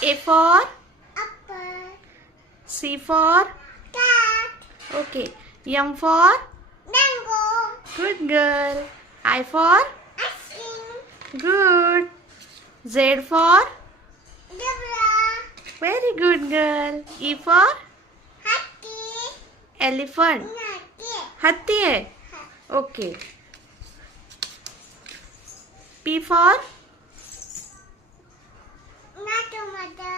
A for apple, C for cat, okay. M for mango, good girl. I for ice cream, good. Z for zebra, very good girl. E for happy, elephant. nutty, हत्ती है okay. P for not tomato,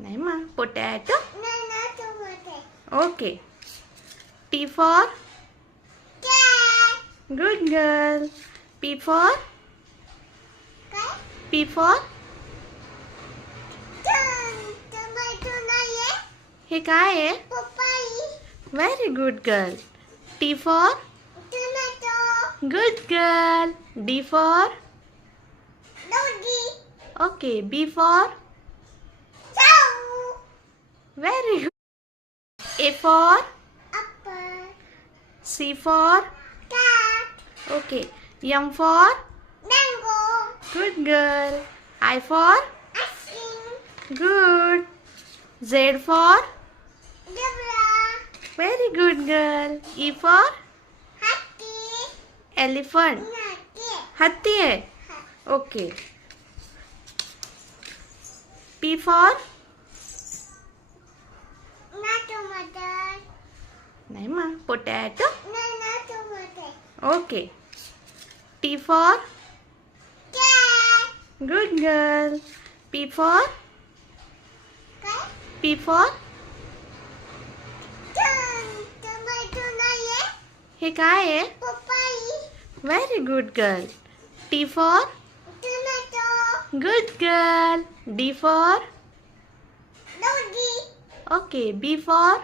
नहीं माँ potato not tomato, okay. T for cat, good girl. P for cat, P for tomato naye, हे काय आहे papaya, very good girl. T for tomato, good girl. D for doggy, okay. B for cow, very good. A for apple, C for cat, okay. M for mango, good girl. I for ice cream, good. Z for zebra, very good girl. E for happy, elephant nutty, हत्ती है okay. P for not tomato, नहीं माँ potato not tomato, okay. T for cat, good girl. P for cat, P for tomato naye, हे काय आहे papaya, very good girl. T for tomato, good girl. D for doggy, okay. B for